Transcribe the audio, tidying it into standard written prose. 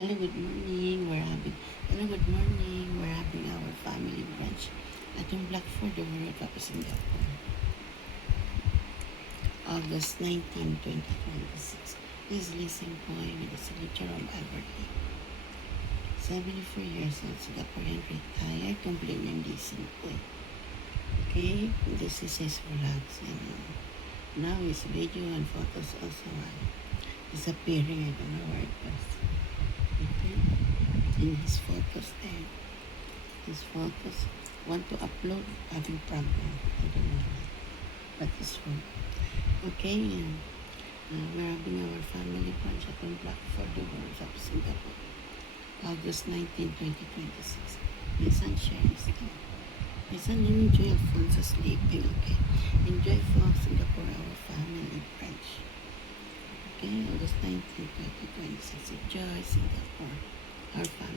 Hello, good morning. We're having our family brunch at yung Blackford, the World Cup Singapore. August 19, 2026. This is Lising Poy with the signature of Albert Lee. 74 years old, Singaporean, retired, completely decent Poy. Okay, this is his vlogs, now his video and photos also are disappearing. I don't know where it was. Okay, in his photos there. His photos want to upload, having problem. I don't know why, but it's wrong. Okay, we're having our family brunch at the Blackford, the World of Singapore, August 19, 2026. My son shares there. My son enjoy Alfonso sleeping. Okay, enjoy for Singapore, our family brunch. Okay, August 19, 2026. Enjoy Singapore, our family.